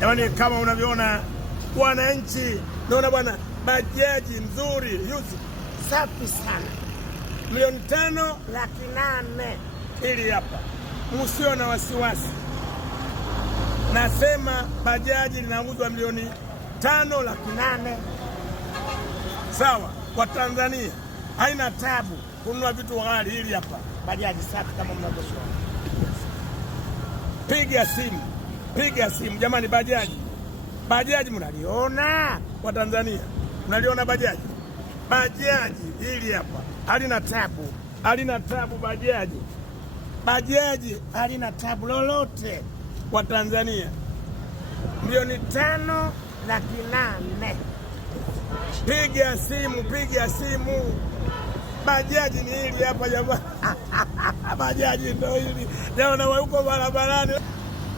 Jamani, kama unavyoona wananchi, naona bwana, bajaji nzuri yuzi safi sana, 5,500,000 hili hapa. Msio na wasiwasi, nasema bajaji linauzwa 5,800,000. Sawa, kwa Tanzania haina tabu kununua vitu ghali. Hili hapa bajaji safi kama mnavyoona. Piga simu jamani. Bajaji mnaliona kwa Tanzania, mnaliona bajaji hili hapa halina tabu, bajaji halina tabu lolote kwa Tanzania. 5,800,000. Piga simu. Bajaji ni hili hapa jamani. Bajaji ndio hili jaona huko barabarani.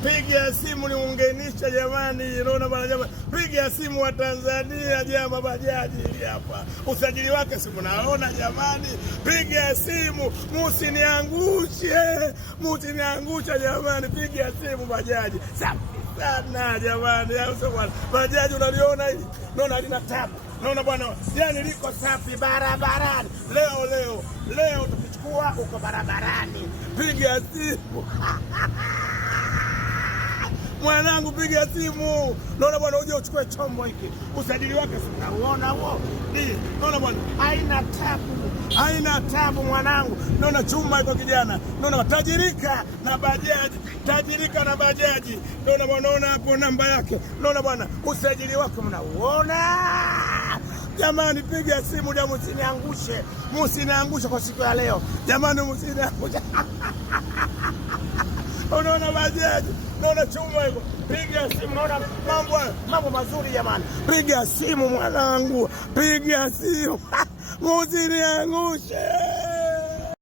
Piga simu niunganisha jamani, unaona bwana jamani. Piga simu wa Tanzania jamaa, bajaji hili hapa. Usajili wake si mnaona jamani. Piga simu, msiniangushe jamani. Piga simu bajaji. Safi sana jamani. Bajaji unaliona hili? Naona halina tabu. Naona bwana, yani liko safi barabarani. Leo tukichukua uko barabarani. Piga simu. Mwanangu, piga simu. Naona bwana, uje uchukue chombo hiki. Usajili wake unaona huo? Naona bwana, haina tabu mwanangu. Naona chuma iko kijana. Naona tajirika na bajaji. Naona bwana, naona hapo namba yake. Naona bwana, usajili wake mnauona? Jamani, piga simu jamu, msiniangushe kwa siku ya leo. Jamani, msiniangushe. Unaona bajaji, naona chuma hiko. Piga simu, naona mambo mazuri jamani. Piga simu mwanangu, piga simu. Msiniangushe.